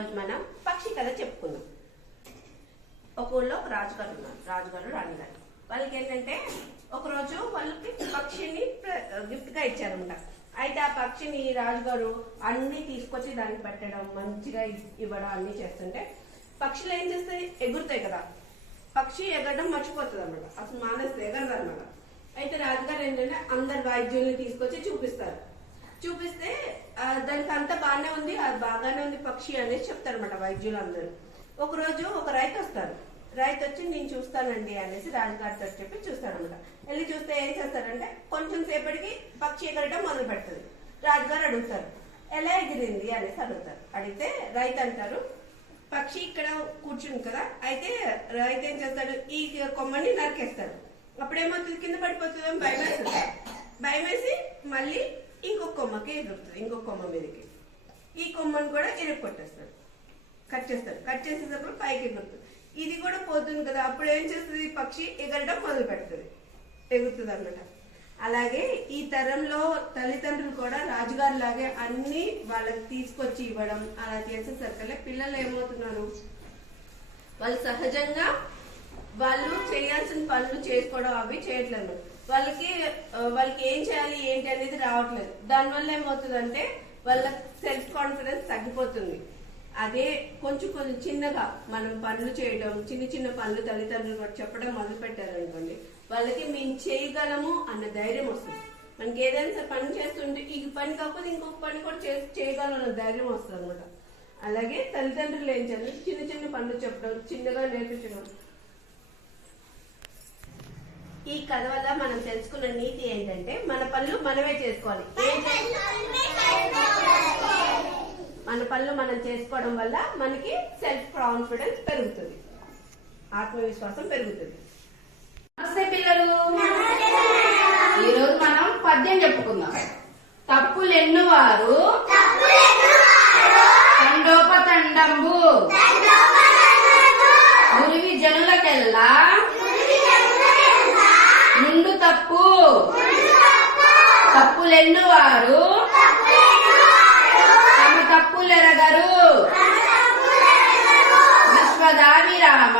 ఈరోజు మనం పక్షి కథ చెప్పుకుందాం. ఒక ఊళ్ళో ఒక రాజుగారు ఉన్నారు. రాజుగారు రాణిగారు. వాళ్ళకి ఏంటంటే ఒకరోజు వాళ్ళకి పక్షిని గిఫ్ట్ గా ఇచ్చారనమాట. అయితే ఆ పక్షిని రాజుగారు అన్ని తీసుకొచ్చి దానికి పెట్టడం, మంచిగా ఇవ్వడం అన్ని చేస్తుంటే పక్షులు ఏం చేస్తాయి, ఎగురుతాయి కదా. పక్షి ఎగరడం మర్చిపోతుంది అనమాట, అసలు మానేస్తుంది, ఎగరదు అనమాట. అయితే రాజుగారు ఏంటంటే అందరు వాయిద్యుల్ని తీసుకొచ్చి చూపిస్తారు. చూపిస్తే దానికి అంతా బాగానే ఉంది, అది బాగానే ఉంది పక్షి అనేది చెప్తారు అనమాట వైద్యులు అందరూ. ఒకరోజు ఒక రైతు వస్తారు. రైతు వచ్చి నేను చూస్తానండి అనేసి రాజుగారితో చెప్పి చూస్తాడనమాట. వెళ్ళి చూస్తే ఏం చేస్తారంటే కొంచెం సేపటికి పక్షి ఎగరడం మొదలు పెడుతుంది. రాజుగారు అడుగుతారు, ఎలా ఎగిరింది అనేసి అడుగుతారు. అడిగితే రైతు అంటారు, పక్షి ఇక్కడ కూర్చుంది కదా, అయితే రైతు ఏం చేస్తాడు, ఈ కొమ్మని నరికేస్తాడు. అప్పుడేమవుతుంది, కింద పడిపోతుందో భయం వేస్తుంది. భయం వేసి మళ్ళీ ఇంకొక కొమ్మకి ఎగురుతుంది, ఇంకొక కొమ్మ మీదకి. ఈ కొమ్మను కూడా కొట్టేస్తాడు, కట్ చేస్తాడు. కట్ చేసేటప్పుడు పైకి ఎగురుతుంది. ఇది కూడా పోతుంది కదా, అప్పుడు ఏం చేస్తుంది, పక్షి ఎగరడం మొదలు పెడుతుంది, ఎగురుతుంది అన్నమాట. అలాగే ఈ తరంలో తల్లిదండ్రులు కూడా రాజుగారి లాగే అన్ని వాళ్ళకి తీసుకొచ్చి ఇవ్వడం అలా చేసేసరికి పిల్లలు ఏమవుతున్నారు, వాళ్ళు సహజంగా వాళ్ళు చేయాల్సిన పనులు చేసుకోవడం అవి చేయట్లేదు. వాళ్ళకి ఏం చేయాలి ఏంటి అనేది రావట్లేదు. దానివల్ల ఏమవుతుందంటే వాళ్ళ సెల్ఫ్ కాన్ఫిడెన్స్ తగ్గిపోతుంది. అదే కొంచెం చిన్నగా మనం పనులు చేయడం, చిన్న చిన్న పనులు తల్లిదండ్రులు కూడా చెప్పడం మొదలు పెట్టారనుకోండి, వాళ్ళకి మేము చేయగలము అన్న ధైర్యం వస్తుంది. మనకి ఏదైనా పని చేస్తుంటే ఈ పని కాకపోతే ఇంకొక పని కూడా చేయగలం అన్న ధైర్యం వస్తుంది అనమాట. అలాగే తల్లిదండ్రులు ఏం చేయాలి, చిన్న చిన్న పనులు చెప్పడం, చిన్నగా నేర్పించడం. ఈ కథ వల్ల మనం తెలుసుకున్న నీతి ఏంటంటే మన పనులు మనమే చేసుకోవాలి. మన పనులు మనం చేసుకోవడం వల్ల మనకి సెల్ఫ్ కాన్ఫిడెన్స్ పెరుగుతుంది, ఆత్మవిశ్వాసం పెరుగుతుంది. నమస్తే పిల్లలు, ఈరోజు మనం పద్యం చెప్పుకుందాం. తప్పులెన్నువారు తండోపతండంబు గురివి జనులకెల్లా నుండు తప్పు. తప్పులెన్నువారు తమ తప్పులెరగరు. విశ్వదాభిరామ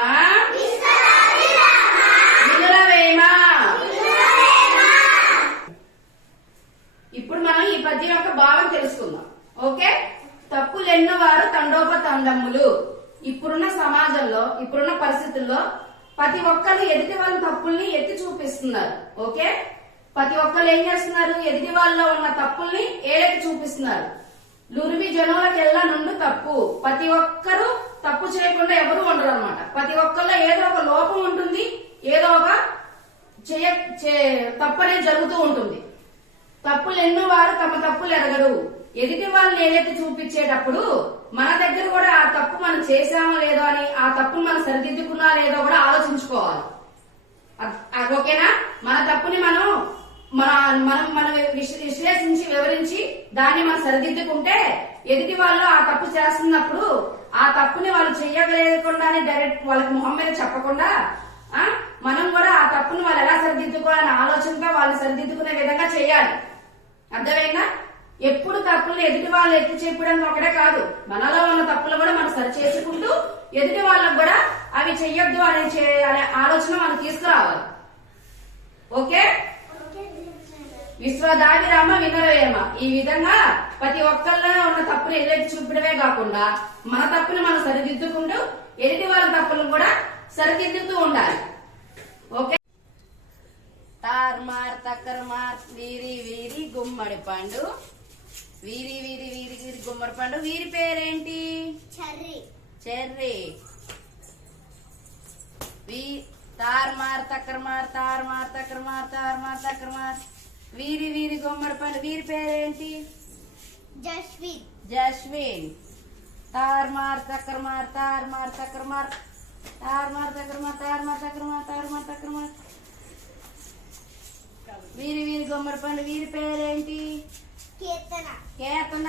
వినురవేమ. ఇప్పుడు మనం ఈ పద్యం యొక్క భావం తెలుసుకుందాం. ఓకే, తప్పులెన్నువారు తండోపతండములు. ఇప్పుడున్న సమాజంలో, ఇప్పుడున్న పరిస్థితుల్లో ప్రతి ఒక్కరు ఎదుటి వాళ్ళ తప్పుల్ని ఎత్తి చూపిస్తున్నారు. ఓకే, ప్రతి ఒక్కరు ఏం చేస్తున్నారు, ఎదుటి వాళ్ళలో ఉన్న తప్పుల్ని ఏలెత్తి చూపిస్తున్నారు. లురివి జనులకెల్లా నుండి తప్పు. ప్రతి ఒక్కరు తప్పు చేయకుండా ఎవరు ఉండరు అనమాట. ప్రతి ఒక్కరిలో ఏదో ఒక లోపం ఉంటుంది, ఏదో ఒక తప్పు అనేది జరుగుతూ ఉంటుంది. తప్పులు ఎన్నో వారు తమ తప్పులు ఎరగరు. ఎదుటి వాళ్ళని ఏదైతే చూపించేటప్పుడు మన దగ్గర కూడా ఆ తప్పు మనం చేసామో లేదో అని, ఆ తప్పును మనం సరిదిద్దుకున్నా లేదో కూడా ఆలోచించుకోవాలి. ఓకేనా? మన తప్పుని మనం విశ్లేషించి వివరించి దాన్ని మనం సరిదిద్దుకుంటే ఎదుటి వాళ్ళు ఆ తప్పు చేస్తున్నప్పుడు ఆ తప్పుని వాళ్ళు చెయ్యలేకుండానే డైరెక్ట్ వాళ్ళకి మొహం మీద చెప్పకుండా మనం కూడా ఆ తప్పుని వాళ్ళు ఎలా సరిదిద్దుకోవాలనే ఆలోచనతో వాళ్ళు సరిదిద్దుకునే విధంగా చేయాలి. అర్థమైందా? ఎప్పుడు తప్పులు ఎదుటి వాళ్ళు ఎత్తి చెప్పడం ఒకటే కాదు, మనలో ఉన్న తప్పులు కూడా మనం సరి చేసుకుంటూ ఎదుటి వాళ్ళకు కూడా అవి చెయ్యొద్దు అనే ఆలోచన మనం తీసుకురావాలి. ఓకే, విశ్వదాభిరామ వినరవేమ. ఈ విధంగా ప్రతి ఒక్కరిలో ఉన్న తప్పులు ఎదుటి చూపడమే కాకుండా మన తప్పులు మనం సరిదిద్దుకుంటూ ఎదుటి వాళ్ళ తప్పులను కూడా సరిదిద్దుతూ ఉండాలి. ఓకే. తార్మార్ తక్కర్మార్ వీరి వీరి గుమ్మడి పండు. వీరి వీరి వీరి వీరి గుమ్మడి పండు. వీరి పేరేంటి? చెర్రీ. తార్మార్ తక్కర్మార్ తార్మార్ తక్కర్మార్ తార్మార్ తక్కర్మార్. వీరి వీరి గుమ్మడి పండు. వీరి పేరేంటి? జస్విన్. తార్మార్ తక్కర్మార్ తార్మార్ తక్కర్మార్ తార్మార్ తక్కర్మార్ తార్మార్ తక్కర్మార్ తార్మార్ తక్కర్మార్. వీరి వీరి గుమ్మడి పండు. వీరి పేరేంటి? కేతన.